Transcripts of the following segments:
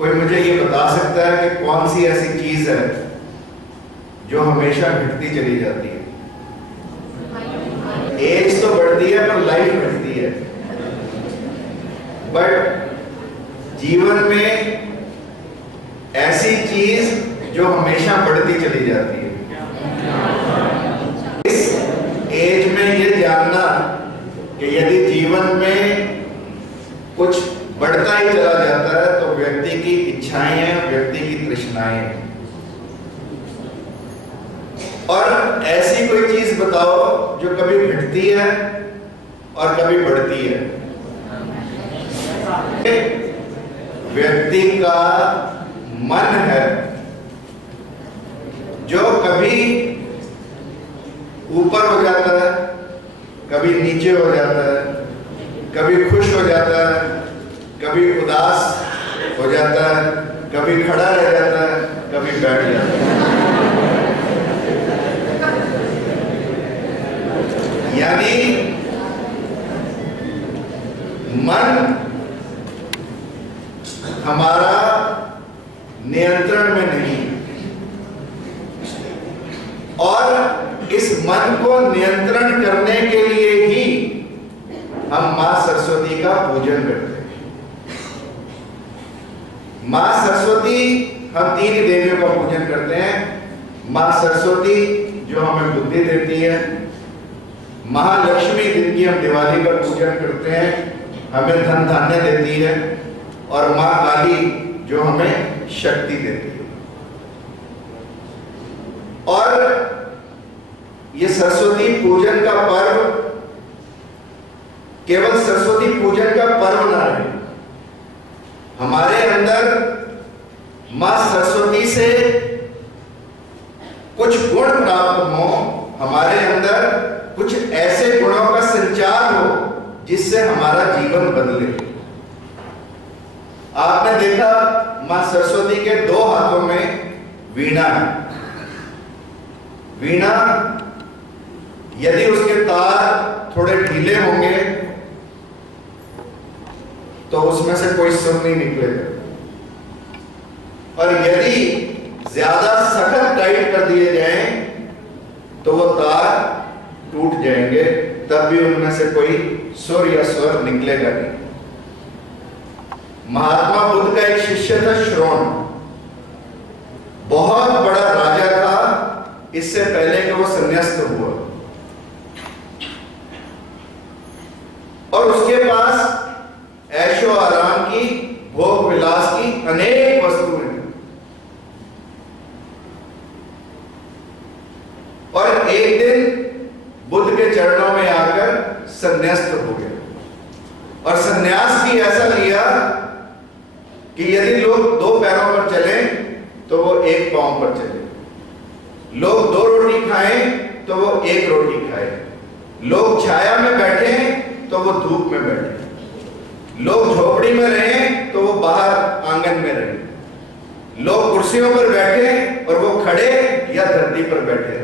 कोई मुझे ये बता सकता है कि कौन सी ऐसी चीज है जो हमेशा घटती चली जाती है? एज तो बढ़ती है पर लाइफ घटती है। बट जीवन में ऐसी चीज जो हमेशा बढ़ती चली जाती है। इस एज में ये जानना कि यदि जीवन में कुछ बढ़ता ही चला जाता है तो व्यक्ति की इच्छाएं हैं, व्यक्ति की तृष्णाएं हैं। और ऐसी कोई चीज बताओ जो कभी घटती है और कभी बढ़ती है। व्यक्ति का मन है जो कभी ऊपर हो जाता है, कभी नीचे हो जाता है, कभी खुश हो जाता है, कभी उदास हो जाता है, कभी खड़ा रह जाता है, कभी बैठ जाता है। यानी मन हमारा नियंत्रण में नहीं, और इस मन को नियंत्रण करने के लिए ही हम मां सरस्वती का पूजन करते हैं। मां सरस्वती, हम तीन देवियों का पूजन करते हैं। मां सरस्वती जो हमें बुद्धि देती है, महालक्ष्मी जिनकी हम दिवाली पर पूजन करते हैं, हमें धन धान्य देती है, और मां काली जो हमें शक्ति देती है। और ये सरस्वती पूजन का पर्व केवल सरस्वती पूजन का पर्व ना रहे, हमारे अंदर मां सरस्वती से कुछ गुण प्राप्त हो, हमारे अंदर कुछ ऐसे गुणों का संचार हो जिससे हमारा जीवन बदले। आपने देखा मां सरस्वती के दो हाथों में वीणा है। वीणा यदि उसके तार थोड़े ढीले होंगे तो उसमें से कोई सुर नहीं निकलेगा, और यदि ज्यादा सख्त टाइट कर दिए जाएं तो वो तार टूट जाएंगे, तब भी उनमें से कोई सुर या स्वर निकलेगा नहीं। महात्मा बुद्ध का एक शिष्य था श्रोण, बहुत बड़ा राजा था इससे पहले कि वो संन्यास्त हुआ, और उसके पास ऐशो आराम की, भोग विलास की अनेक वस्तुएं थी। और एक दिन बुद्ध के चरणों में आकर संन्यास्त हो गया, और संन्यास भी ऐसा लिया कि यदि लोग दो पैरों पर चले तो वो एक पांव पर चले, लोग दो रोटी खाएं तो वो एक रोटी खाए, लोग छाया में बैठे तो वो धूप में बैठे, लोग झोपड़ी में रहें तो वो बाहर आंगन में रहे, लोग कुर्सियों पर बैठे और वो खड़े या धरती पर बैठे।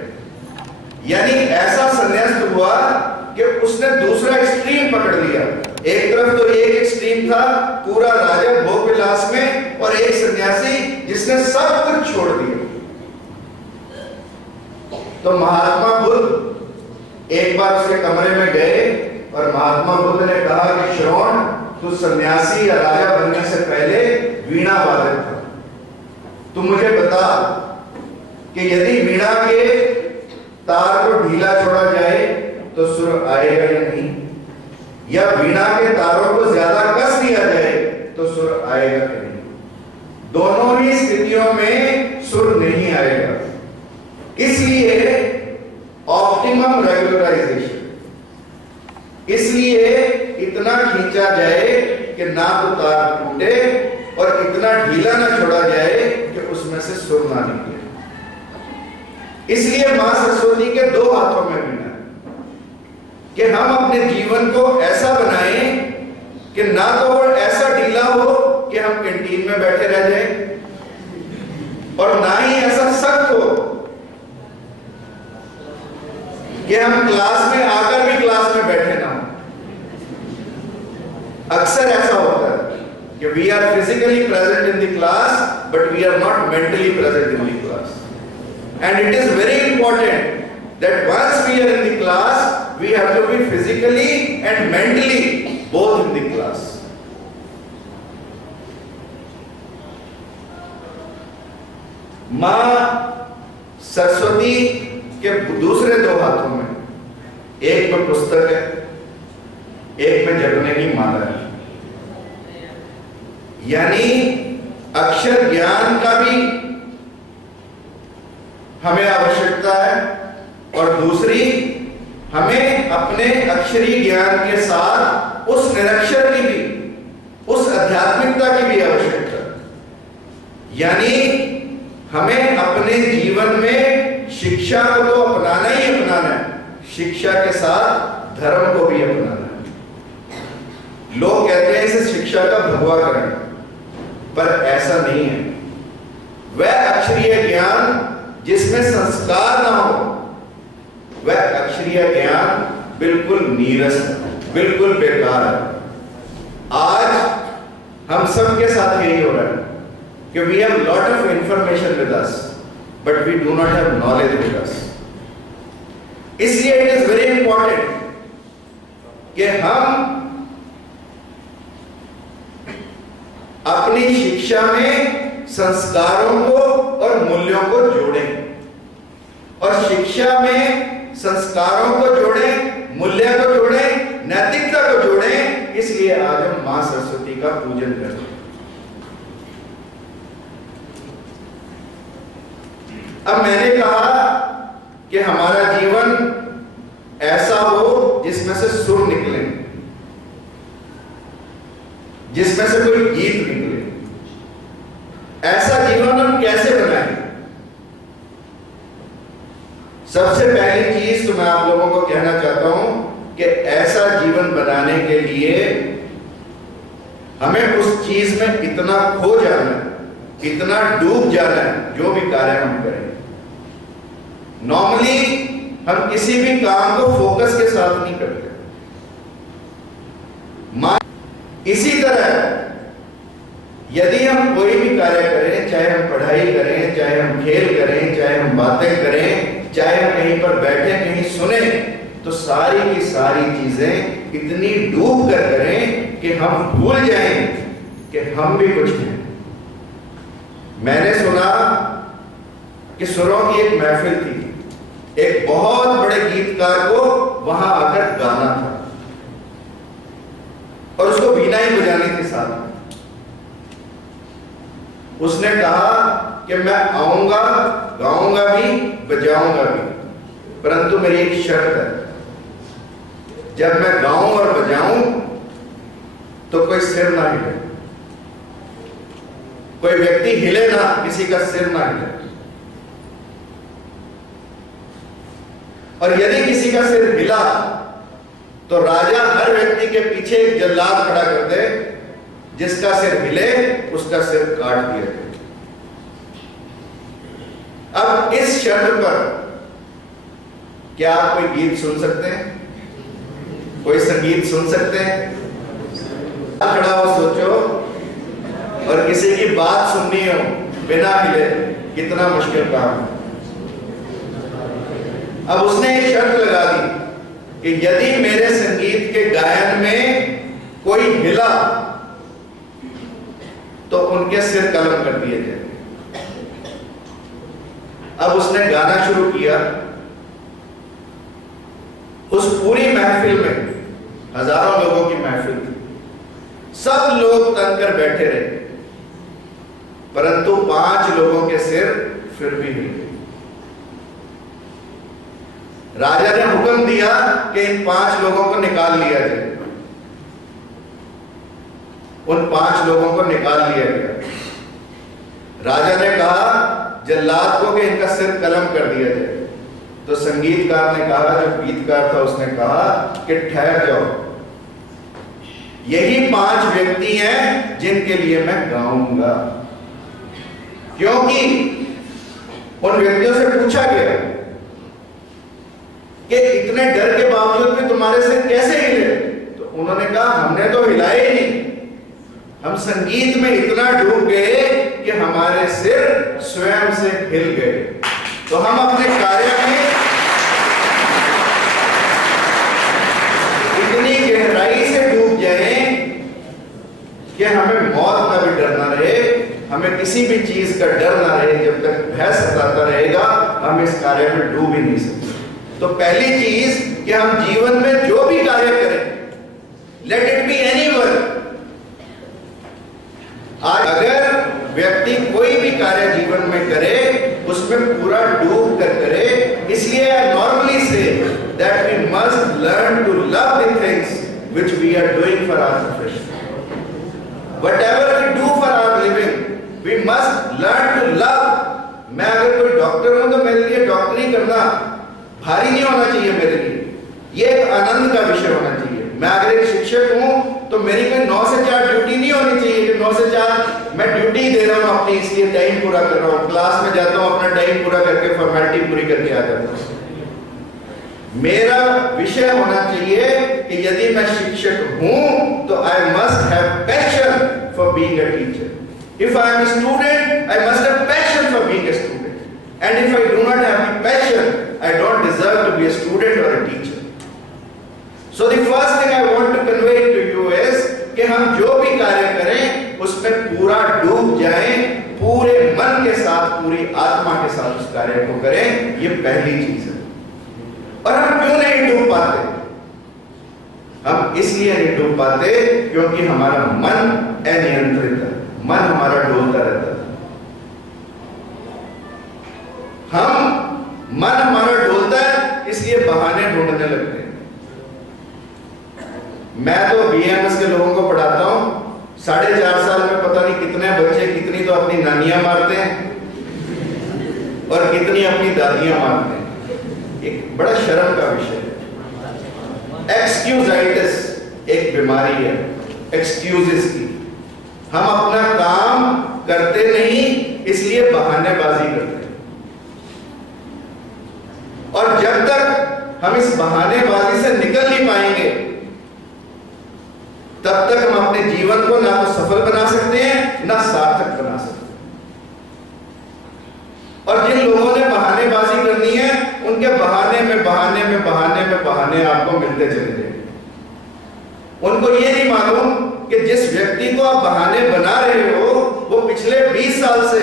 यानी ऐसा संन्यास्त हुआ कि उसने दूसरा एक्सट्रीम पकड़ लिया। एक तरफ तो एक एक्सट्रीम था पूरा राजा भोग विलास में, और एक सन्यासी जिसने सब कुछ छोड़ दिया। तो महात्मा बुद्ध एक बार उसके कमरे में गए और महात्मा बुद्ध ने कहा कि श्रवण, तू सन्यासी या राजा बनने से पहले वीणा वादक था, तू मुझे बता कि यदि वीणा के तार को ढीला छोड़ा जाए तो सुर आएगा या नहीं, या वीणा के तारों को ज्यादा कस दिया जाए तो सुर आएगा या नहीं। दोनों ही स्थितियों में सुर नहीं आएगा। इसलिए ऑप्टिमम रेगुलराइजेशन, इसलिए इतना खींचा जाए कि ना तो तार टूटे और इतना ढीला ना छोड़ा जाए कि उसमें से सुर ना निकले। इसलिए मां सरस्वती के दो हाथों में वीणा है कि हम अपने जीवन को ऐसा बनाएं कि ना तो वो ऐसा ढीला हो कि हम कैंटीन में बैठे रह जाएं, और ना ही ऐसा सख्त हो कि हम क्लास में आकर भी क्लास में बैठे ना हो। अक्सर ऐसा होता है कि we are physically present in the class but we are not mentally present in the class. And it is very important that once we are in the class, we have to be physically and mentally both in the class. मां सरस्वती के दूसरे दो हाथों में, एक में पुस्तक है, एक में जपने की माला है। यानी अक्षर ज्ञान का भी हमें आवश्यकता है और दूसरी हमें अपने अक्षरी ज्ञान के साथ उस निरक्षर की भी, उस आध्यात्मिकता की भी आवश्यकता है। यानी हमें अपने जीवन में शिक्षा को तो अपनाना ही अपनाना है, शिक्षा के साथ धर्म को भी अपनाना है। लोग कहते हैं इसे शिक्षा का भगवा करें, पर ऐसा नहीं है। वह अक्षरीय ज्ञान जिसमें संस्कार ना हो, वह अक्षरीय ज्ञान बिल्कुल नीरस है, बिल्कुल बेकार है। आज हम सब के साथ यही हो रहा है कि we have lot of information with us, but we do not have knowledge with us. इसलिए it is very important कि हम अपनी शिक्षा में संस्कारों को और मूल्यों को जोड़ें, और शिक्षा में संस्कारों को जोड़ें, मूल्य को जोड़ें, नैतिकता को जोड़ें। इसलिए आज हम मां सरस्वती का पूजन करते हैं। अब मैंने कहा कि हमारा जीवन ऐसा हो जिसमें से सुर निकले, जिसमें से कोई गीत निकले। ऐसा जीवन हम कैसे बनाएं? सबसे पहली चीज तो मैं आप लोगों को कहना चाहता हूं कि ऐसा जीवन बनाने के लिए हमें उस चीज में इतना खो जाना है, इतना डूब जाना है, जो भी कार्य हम करें। नॉर्मली हम किसी भी काम को फोकस के साथ नहीं करते। इसी तरह यदि हम कोई भी कार्य करें, चाहे हम पढ़ाई करें, चाहे हम खेल करें, चाहे हम बातें करें, चाहे हम कहीं पर बैठे कहीं सुने, तो सारी की सारी चीजें इतनी डूब कर करें कि हम भूल जाएं कि हम भी कुछ हैं। मैंने सुना कि सुरों की एक महफिल थी, एक बहुत बड़े गीतकार को वहां आकर गाना था और उसको वीणा ही बजानी थी साथ में। उसने कहा कि मैं आऊंगा, गाऊंगा भी, बजाऊंगा भी, परंतु मेरी एक शर्त है, जब मैं गाऊं और बजाऊं तो कोई सिर ना हिले, कोई व्यक्ति हिले ना, किसी का सिर ना हिले। और यदि किसी का सिर हिला तो राजा हर व्यक्ति के पीछे एक जल्लाद खड़ा कर दे, जिसका सिर हिले उसका सिर काट दिया जाए। अब इस शर्त पर क्या आप कोई गीत सुन सकते हैं? कोई संगीत सुन सकते हैं? खड़ा हो सोचो, और किसी की बात सुननी हो बिना हिले, कितना मुश्किल काम है। अब उसने एक शर्त लगा दी कि यदि मेरे संगीत के गायन में कोई हिला तो उनके सिर कलम कर दिए जाए। अब उसने गाना शुरू किया। उस पूरी महफिल में, हजारों लोगों की महफिल थी, सब लोग तन कर बैठे रहे, परंतु 5 लोगों के सिर फिर भी हिल गए। राजा ने हुक्म दिया कि इन 5 लोगों को निकाल लिया जाए। उन 5 लोगों को निकाल लिया गया। राजा ने कहा जल्लाद को कि इनका सिर कलम कर दिया जाए। तो संगीतकार ने कहा, जो गीतकार था उसने कहा कि ठहर जाओ, यही 5 व्यक्ति हैं जिनके लिए मैं गाऊंगा। क्योंकि उन व्यक्तियों से पूछा गया कि इतने डर के बावजूद भी तुम्हारे सिर कैसे हिले? तो उन्होंने कहा हमने तो हिलाए ही नहीं, हम संगीत में इतना डूब गए कि हमारे सिर स्वयं से हिल गए। तो हम अपने कार्य में इतनी गहराई से डूब जाएं कि हमें मौत का भी डर ना रहे, हमें किसी भी चीज का डर ना रहे। जब तक भय सताता रहेगा हम इस कार्य में डूब ही नहीं सकते। तो पहली चीज कि हम जीवन में जो भी कार्य करें, let it be any work. आज अगर व्यक्ति कोई भी कार्य जीवन में करे उसमें पूरा डूब कर करे। इसलिए I normally say that we must learn to love the things which we are doing for our profession. Whatever we do for our living, we must learn to love. मैं अगर कोई डॉक्टर हूं तो मेरे लिए डॉक्टरी करना भारी नहीं होना चाहिए मेरे लिए, ये एक आनंद का विषय होना चाहिए। मैं अगर एक शिक्षक हूं तो मेरी कोई 9 से 4 ड्यूटी नहीं होनी चाहिए कि 9 से 4 मैं ड्यूटी दे रहा हूं अपनी, इसलिए टाइम पूरा कर रहा हूं, क्लास में जाता हूं अपना टाइम पूरा करके फॉर्मेलिटी पूरी करके आ जाता हूं। मेरा विषय होना चाहिए कि यदि मैं शिक्षक हूं तो I must have passion for being a teacher. If I am a student I must have passion for being a student, and if I do not have the passion I don't deserve to be a student और a teacher. So the first thing I want to convey to you is कि हम जो भी कार्य करें उसमें पूरा डूब जाएं, पूरे मन के साथ, पूरी आत्मा के साथ उस कार्य को करें। ये पहली चीज है। और हम क्यों नहीं डूब पाते? हम इसलिए नहीं डूब पाते क्योंकि हमारा मन अनियंत्रित है, मन हमारा डोलता रहता है। मन हमारा डोलता है इसलिए बहाने ढूंढने लगते हैं। मैं तो बीएमएस के लोगों को पढ़ाता हूं, 4.5 साल में पता नहीं कितने बच्चे कितनी तो अपनी नानियां मारते हैं और कितनी अपनी दादियां मारते हैं। एक बड़ा शर्म का विषय है। एक्सक्यूजाइटिस एक बीमारी है, एक्सक्यूजेस की। हम अपना काम करते नहीं इसलिए बहानेबाजी करते हैं, और जब तक हम इस बहानेबाजी से निकल नहीं पाएंगे तब तक हम अपने जीवन को ना तो सफल बना सकते हैं ना सार्थक बना सकते हैं। और जिन लोगों ने बहानेबाजी करनी है उनके बहाने आपको मिलते चले जाएंगे। उनको ये नहीं मालूम कि जिस व्यक्ति को आप बहाने बना रहे हो वो पिछले 20 साल से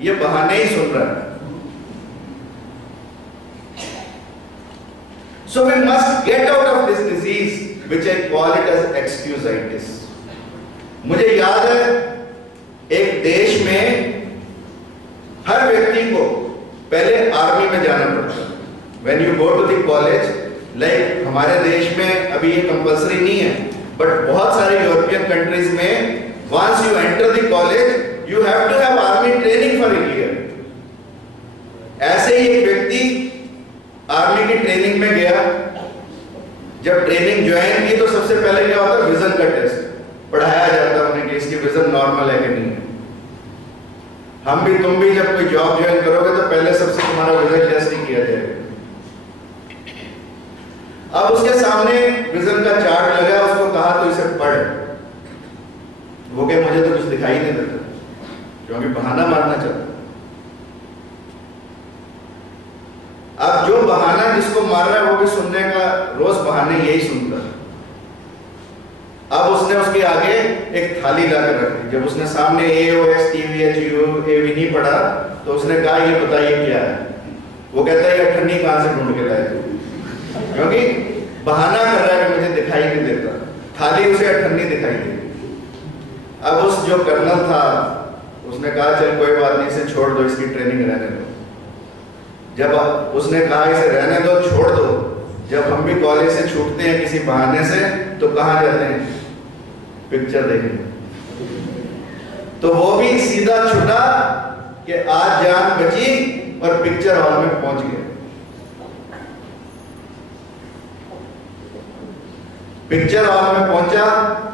ये बहाने ही सुन रहा है। So we must get out of this disease which I call it as excusitis. मुझे याद है एक देश में हर व्यक्ति को पहले आर्मी में जाना पड़ता है। When you go to the college, like हमारे देश में अभी ये कंपल्सरी नहीं है, बट बहुत सारे यूरोपियन कंट्रीज में once you enter the college, you have to have army training for a year. ऐसे ही एक व्यक्ति आर्मी की ट्रेनिंग में गया। जब ट्रेनिंग ज्वाइन की तो सबसे पहले क्या होता है, विजन का टेस्ट पढ़ाया जाता है उन्हें कि इसकी विजन नॉर्मल है कि नहीं है। हम भी तुम भी जब कोई जॉब ज्वाइन करोगे तो पहले सबसे तुम्हारा विजन टेस्ट ही किया जाएगा। अब उसके सामने विजन का चार्ट लगा, उसको कहा तो इसे पढ़। वो कहे मुझे तो कुछ दिखाई नहीं देता, क्योंकि बहाना मारना चाहता। अब जो बहाना जिसको मार रहा है वो भी सुनने का, रोज बहाने यही सुनता है। अब उसने उसके आगे एक थाली लाकर रख दी। जब उसने सामने AOSTVHUAV नहीं पढ़ा तो उसने कहा ये बताइए क्या है। वो कहता है ये अठन्नी कहां से ढूंढ के लाए, क्योंकि बहाना कर रहा है कि मुझे दिखाई नहीं देता। थाली उसे अठन्नी दिखाई दी। अब उस जो कर्नल था उसने कहा चल कोई बात नहीं, इसे छोड़ दो, इसकी ट्रेनिंग रहने दो। जब उसने कहा इसे रहने दो, छोड़ दो, जब हम भी कॉलेज से छूटते हैं किसी बहाने से तो कहां जाते हैं, पिक्चर देखने। तो वो भी सीधा छुटा कि आज जान बची और पिक्चर हॉल में पहुंच गया। पिक्चर हॉल में पहुंचा,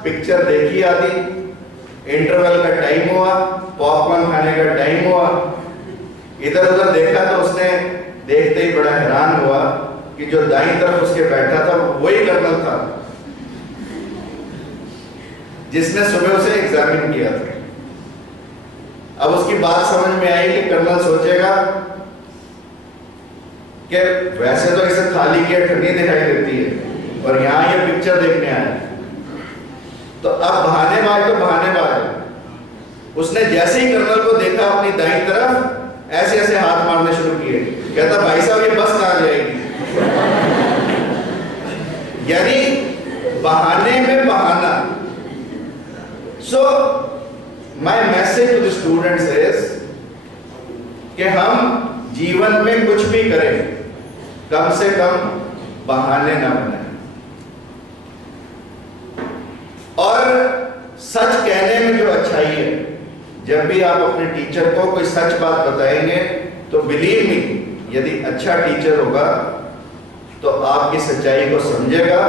पिक्चर देखी आधी, इंटरवल का टाइम हुआ, पॉपकॉर्न खाने का टाइम हुआ। इधर उधर देखा तो उसने देखते ही बड़ा हैरान हुआ कि जो दाईं तरफ उसके बैठा था वही कर्नल था। जिसने सुबह उसे एग्जामिन किया था। अब उसकी बात समझ में आई कि कर्नल सोचेगा कि वैसे तो इसे थाली की अठन्नी दिखाई देती है और यहां ये पिक्चर देखने आया, तो अब बहानेबाज तो बहानेबाज है। उसने जैसे ही कर्नल को देखा अपनी दाईं तरफ ऐसे ऐसे हाथ मारने शुरू किए, कहता भाई साहब ये बस कहां जाएगी। यानी बहाने में बहाना। So my message to the students is कि हम जीवन में कुछ भी करें, कम से कम बहाने ना बनाएं और सच कहने में जो अच्छाई है। जब भी आप अपने टीचर को कोई सच बात बताएंगे तो बिलीव मी, यदि अच्छा टीचर होगा तो आपकी सच्चाई को समझेगा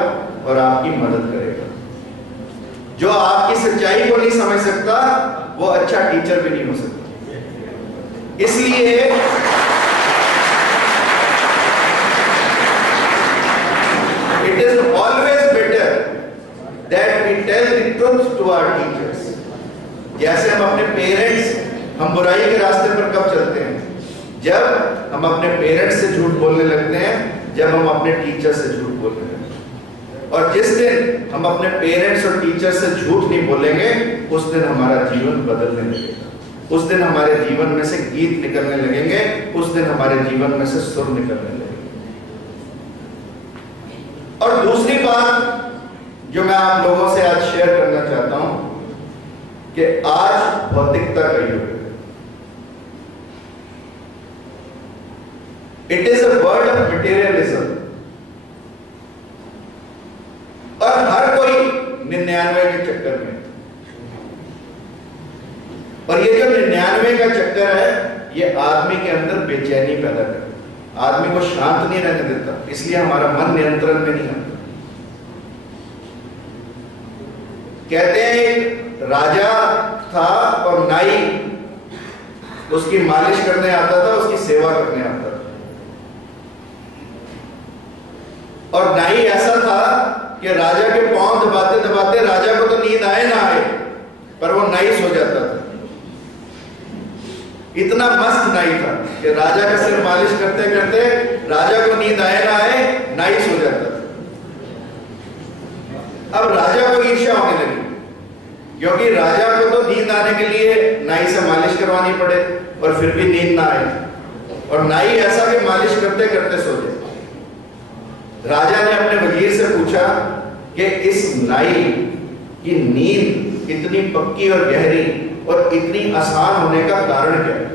और आपकी मदद करेगा। जो आपकी सच्चाई को नहीं समझ सकता वो अच्छा टीचर भी नहीं हो सकता। इसलिए it is always better that we tell the truth to our teachers. जैसे हम अपने पेरेंट्स, हम बुराई के रास्ते पर कब चलते हैं? जब हम अपने पेरेंट्स से झूठ बोलने लगते हैं, जब हम अपने टीचर से झूठ बोलने लगते हैं। और जिस दिन हम अपने पेरेंट्स और टीचर से झूठ नहीं बोलेंगे उस दिन हमारा जीवन बदलने लगेगा। उस दिन हमारे जीवन में से गीत निकलने लगेंगे, उस दिन हमारे जीवन में से सुर निकलने लगेंगे। और दूसरी बात जो मैं आप लोगों से आज शेयर करना चाहता हूं कि आज भौतिकता का युग है। It is a world of materialism और हर कोई 99 के चक्कर में। और ये जो 99 का चक्कर है ये आदमी के अंदर बेचैनी पैदा करता है, आदमी को शांत नहीं रहने देता, इसलिए हमारा मन नियंत्रण में नहीं आता। कहते हैं एक राजा था और नाई उसकी मालिश करने आता था, उसकी सेवा करने आता था। और नाई ऐसा था कि राजा के पांव दबाते दबाते राजा को तो नींद आए ना आए पर वो नाई सो जाता था। इतना मस्त नाई था कि राजा का सिर मालिश करते करते राजा को नींद आए ना आए नाई सो जाता था। अब राजा को ईर्ष्या होने लगी क्योंकि राजा को तो नींद आने के लिए नाई से मालिश करवानी पड़े और फिर भी नींद ना आए, और नाई ऐसा कि मालिश करते करते सो जाए। राजा ने अपने वजीर से पूछा कि इस नाई की नींद इतनी पक्की और गहरी और इतनी आसान होने का कारण क्या है?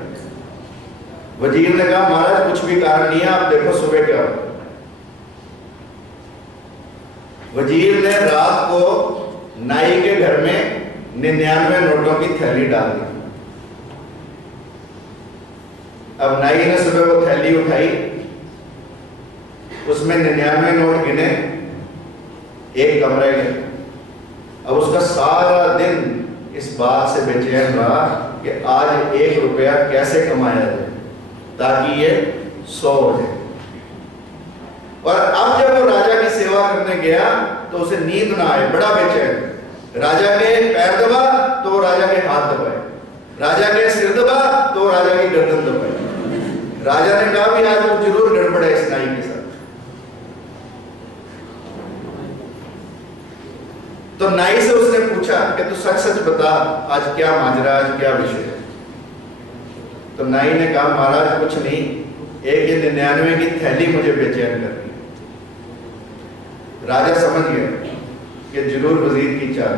वजीर ने कहा महाराज कुछ भी कारण नहीं है, आप देखो सुबह क्या होगा। वजीर ने रात को नाई के घर में 99 नोटों की थैली डाल दी। अब नाई ने सुबह वो थैली उठाई, उसमें 99 नोट गिने, एक कमरे में। अब उसका सारा दिन इस बात से बेचैन रहा कि आज 1 रुपया कैसे कमाया जाए ताकि ये 100 हो जाए। और अब जब वो राजा की सेवा करने गया तो उसे नींद ना आए, बड़ा बेचैन। राजा के पैर दबा तो राजा के हाथ दबाए, राजा के सिर दबा तो राजा की गर्दन दबाए। राजा ने कहा भी आज वो जरूर गड़बड़ है इस नाई के साथ। तो नाई से उसने पूछा कि तू सच सच बता आज क्या माजरा, आज क्या विषय है? तो नाई ने कहा महाराज कुछ नहीं, एक ये 99 की थैली मुझे बेचैन कर रही। राजा समझ गया कि जरूर वजीर की चाल।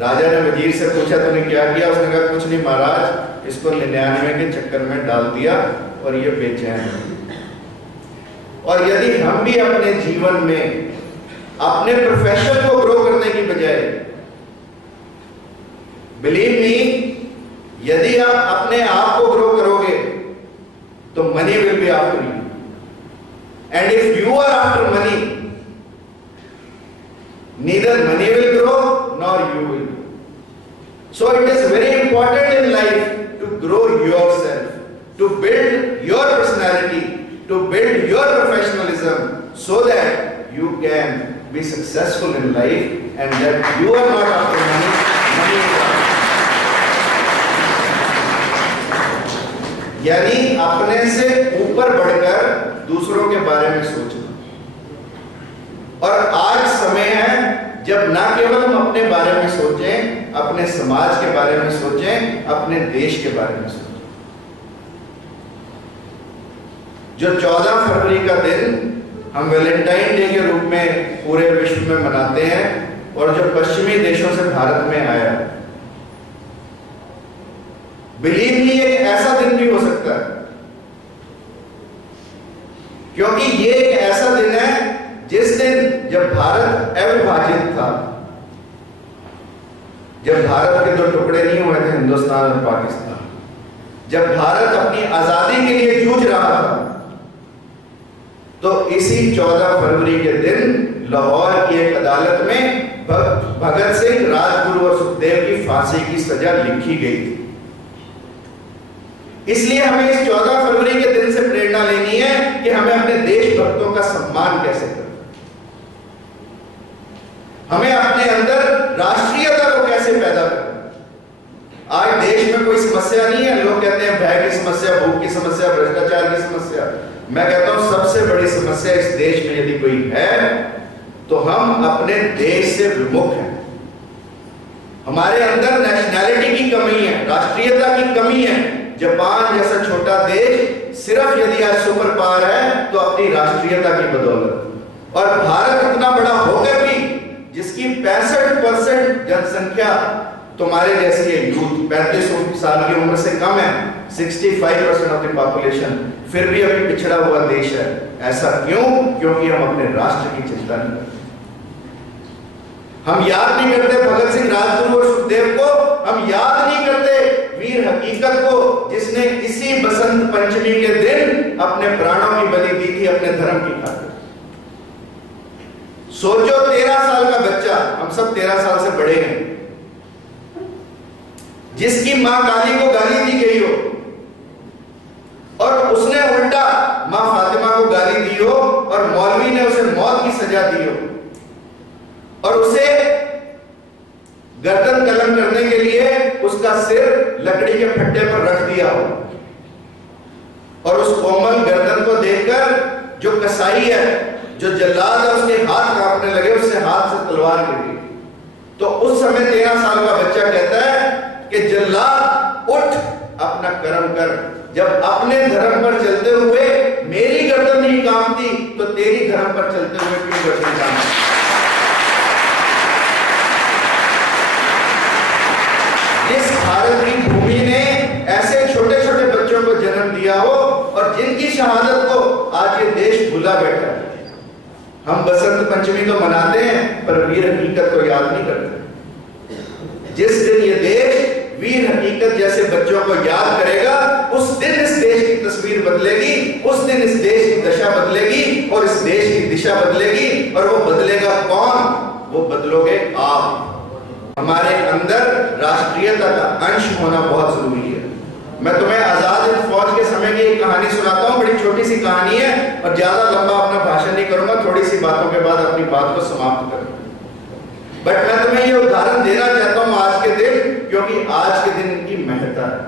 राजा ने वजीर से पूछा तूने क्या किया? उसने कहा कुछ नहीं महाराज, इसको 99 के चक्कर में डाल दिया और ये बेचैन है। और यदि हम भी अपने जीवन में अपने प्रोफेशन को ग्रो करने की बजाय, बिलीव मी, यदि आप अपने आप को ग्रो करोगे तो money will be after you, and if you are after money, neither money will grow nor you will grow. So it is very important in life to grow yourself, to build your personality, to build your professionalism so that you can be successful in life and that you are not after money, money is after. यानी अपने से ऊपर बढ़कर दूसरों के बारे में सोचना। और आज समय है जब ना केवल हम अपने बारे में सोचें, अपने समाज के बारे में सोचें, अपने देश के बारे में सोचें। जो 14 फरवरी का दिन हम वैलेंटाइन डे के रूप में पूरे विश्व में मनाते हैं और जो पश्चिमी देशों से भारत में आया, बिलीव मी, एक ऐसा दिन भी हो सकता है, क्योंकि ये एक ऐसा दिन है जिस दिन जब भारत अविभाजित था, जब भारत के 2 टुकड़े नहीं हुए थे, हिंदुस्तान और पाकिस्तान, जब भारत अपनी आजादी के लिए जूझ रहा था, तो इसी 14 फरवरी के दिन लाहौर की एक अदालत में भगत सिंह, राजगुरु और सुखदेव की फांसी की सजा लिखी गई थी। इसलिए हमें इस 14 फरवरी के दिन से प्रेरणा लेनी है कि हमें अपने देशभक्तों का सम्मान कैसे करना, हमें अपने अंदर राष्ट्रीयता को कैसे पैदा करना। आज देश में कोई समस्या नहीं है, लोग कहते हैं भय की समस्या, भूख की समस्या, भ्रष्टाचार की समस्या। मैं कहता हूं सबसे बड़ी समस्या इस देश में यदि कोई है तो हम अपने देश से विमुख हैं। हमारे अंदर नेशनैलिटी की कमी है, राष्ट्रीयता की कमी है। जापान जैसा छोटा देश सिर्फ यदि आज सुपर पावर है तो अपनी राष्ट्रीयता की बदौलत, और भारत इतना बड़ा होकर भी जिसकी 65% जनसंख्या तुम्हारे जैसी है, यूथ 35 साल की उम्र से कम है, 65% ऑफ द पॉपुलेशन, फिर भी अभी पिछड़ा हुआ देश है। ऐसा क्यों? क्योंकि हम अपने राष्ट्र की चिंता नहीं करते। हम याद नहीं करते भगत सिंह, राजगुरु और सुखदेव को, हम याद नहीं करते वीर हकीकत को जिसने इसी बसंत पंचमी के दिन अपने प्राणों की बलि दी थी अपने धर्म की खातिर। सोचो 13 साल का बच्चा, हम सब 13 साल से बड़े हैं, जिसकी मां काली को गाली दी गई हो और उसने उल्टा मां फातिमा को गाली दी हो और मौलवी ने उसे मौत की सजा दी हो और उसे गर्दन कलम करने के लिए उसका सिर लकड़ी के फट्टे पर रख दिया हो, और उस कोमल गर्दन को देखकर जो कसाई है, जो जल्लाद है, उसके हाथ कांपने लगे, उससे हाथ से तलवार गिरी। तो उस समय 13 साल का बच्चा कहता है कि जल्लाद उठ, अपना कर्म कर। जब अपने धर्म पर चलते हुए मेरी गर्दन नहीं कांपती तो तेरी धर्म पर चलते हुए क्यों गर्दन कांपती? जिस भारत की भूमि ने ऐसे छोटे छोटे बच्चों को जन्म दिया हो और जिनकी शहादत को आज ये देश भुला बैठा है। हम बसंत पंचमी तो मनाते हैं पर वीर हकीकत को याद नहीं करते। जिस दिन ये देश वीर हकीकत जैसे बच्चों को याद करेगा, उस दिन इस देश की तस्वीर बदलेगी, उस दिन इस देश की दशा बदलेगी और इस देश की दिशा बदलेगी। और वो बदलेगा कौन? वो बदलोगे आप। हमारे अंदर राष्ट्रीयता का अंश होना बहुत जरूरी है। मैं तुम्हें आजाद हिंद फौज के समय की एक कहानी सुनाता हूं, बड़ी छोटी सी कहानी है और ज्यादा लंबा अपना भाषण नहीं करूंगा, थोड़ी सी बातों के बाद अपनी बात को समाप्त करूंगा। बट मैं तुम्हें ये उदाहरण देना चाहता हूं आज के दिन, क्योंकि आज के दिन इनकी महत्ता है।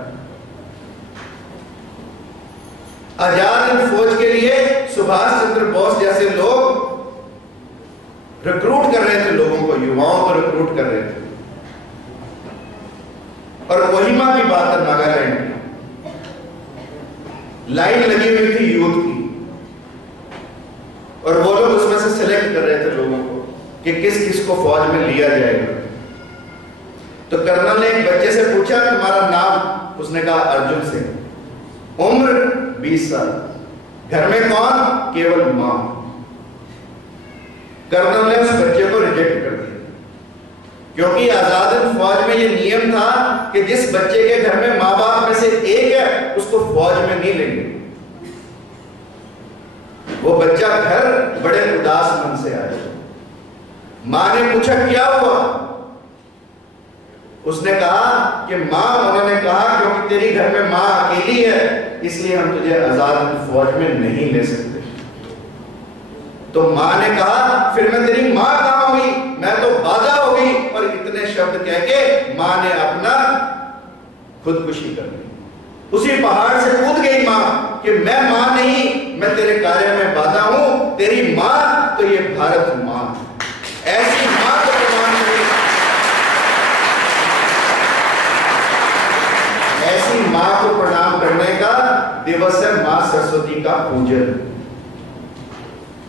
आजाद हिंद फौज के लिए सुभाष चंद्र बोस जैसे लोग रिक्रूट कर रहे थे, लोगों को, युवाओं को रिक्रूट कर रहे थे। और कोहिमा की बात है, नागालैंड की, लाइन लगी हुई थी यूथ की और वो लोग उसमें से सिलेक्ट कर रहे थे लोगों को कि किस किस को फौज में लिया जाएगा। तो कर्नल ने एक बच्चे से पूछा तुम्हारा नाम? उसने कहा अर्जुन सिंह। उम्र 20 साल। घर में कौन? केवल मां। कर्नल ने उस बच्चे को रिजेक्ट कर दिया, क्योंकि आजाद हिंद फौज में ये नियम था कि जिस बच्चे के घर में मां बाप में से एक है उसको फौज में नहीं लेंगे। वो बच्चा घर बड़े उदास मन से आया। मां ने पूछा क्या हुआ? उसने कहा कि मां, उन्होंने कहा क्योंकि तेरी घर में मां अकेली है इसलिए हम तुझे आजाद हिंद फौज में नहीं ले सकते। तो मां ने कहा फिर मैं तेरी मां कहां हुई, मैं तो बाधा हो गई। और इतने शब्द कह के मां ने अपना खुदकुशी कर ली। उसी पहाड़ से कूद गई मां कि मैं मां नहीं, मैं तेरे कार्य में बाधा हूं, तेरी मां तो ये भारत मां। ऐसी मां को प्रणाम करें, ऐसी मां को प्रणाम करने का दिवस है मां सरस्वती का पूजन।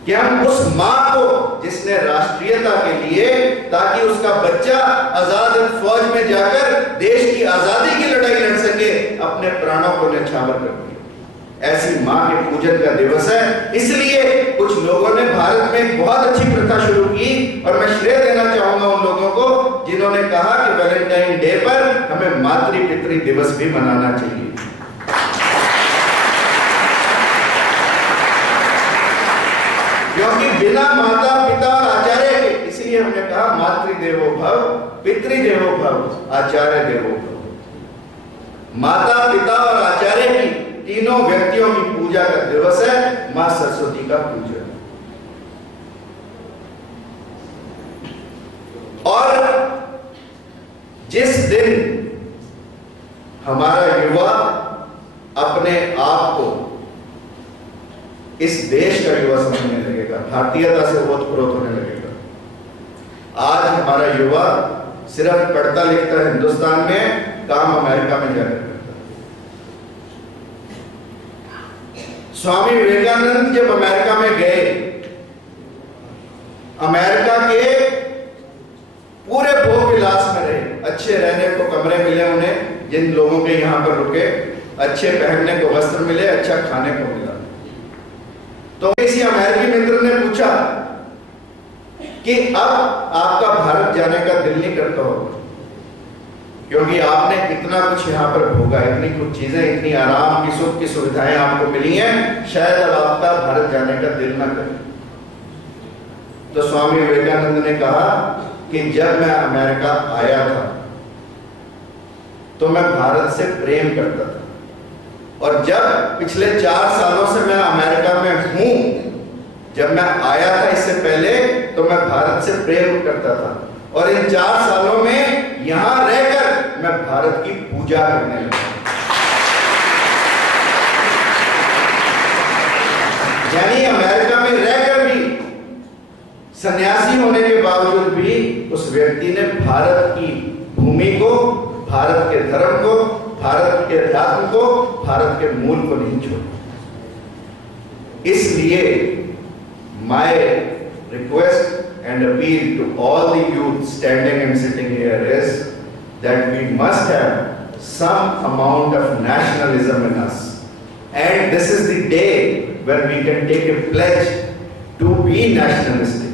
कि हम उस मां को जिसने राष्ट्रीयता के लिए, ताकि उसका बच्चा आजाद फौज में जाकर देश की आजादी की लड़ाई लड़ सके, अपने प्राणों को न्यौछावर कर दिया, ऐसी मां के पूजन का दिवस है। इसलिए कुछ लोगों ने भारत में एक बहुत अच्छी प्रथा शुरू की, और मैं श्रेय देना चाहूंगा उन लोगों को जिन्होंने कहा कि वैलेंटाइन डे पर हमें मातृ पितृ दिवस भी मनाना चाहिए। क्योंकि बिना माता पिता और आचार्य के, इसलिए हमने कहा मातृदेवो भव, पितृदेवो भव, आचार्य देवो भव। माता पिता और आचार्य की, तीनों व्यक्तियों की पूजा का दिवस है मां सरस्वती का पूजन। और जिस दिन हमारा युवा अपने आप को इस देश का युवा समझने लगेगा, भारतीयता से ओतप्रोत होने लगेगा। आज हमारा युवा सिर्फ पढ़ता लिखता है हिंदुस्तान में, काम अमेरिका में जाकर करता है। स्वामी विवेकानंद जब अमेरिका में गए, अमेरिका के पूरे भोग विलास में रहे, अच्छे रहने को कमरे मिले उन्हें, जिन लोगों के यहां पर रुके, अच्छे पहनने को वस्त्र मिले, अच्छा खाने को मिला। तो किसी अमेरिकी मित्र ने पूछा कि अब आपका भारत जाने का दिल नहीं करता होगा, क्योंकि आपने इतना कुछ यहाँ पर भोगा, इतनी कुछ चीजें, इतनी आराम की सुख की सुविधाएं आपको मिली हैं, शायद अब आपका भारत जाने का दिल ना करे। तो स्वामी विवेकानंद ने कहा कि जब मैं अमेरिका आया था तो मैं भारत से प्रेम करता था, और जब पिछले 4 सालों से मैं अमेरिका में हूं, जब मैं आया था इससे पहले तो मैं भारत से प्रेम करता था, और इन 4 सालों में यहां रहकर मैं भारत की पूजा करने लगा। यानी अमेरिका में रहकर भी, सन्यासी होने के बावजूद भी, उस व्यक्ति ने भारत की भूमि को, भारत के धर्म को, भारत के अध्यात्म को, भारत के मूल को नहीं छोड़ा। इसलिए my request and appeal to all the youth standing and sitting here is that we must have some amount of nationalism in us, and this is the day when we can take a pledge to be nationalistic.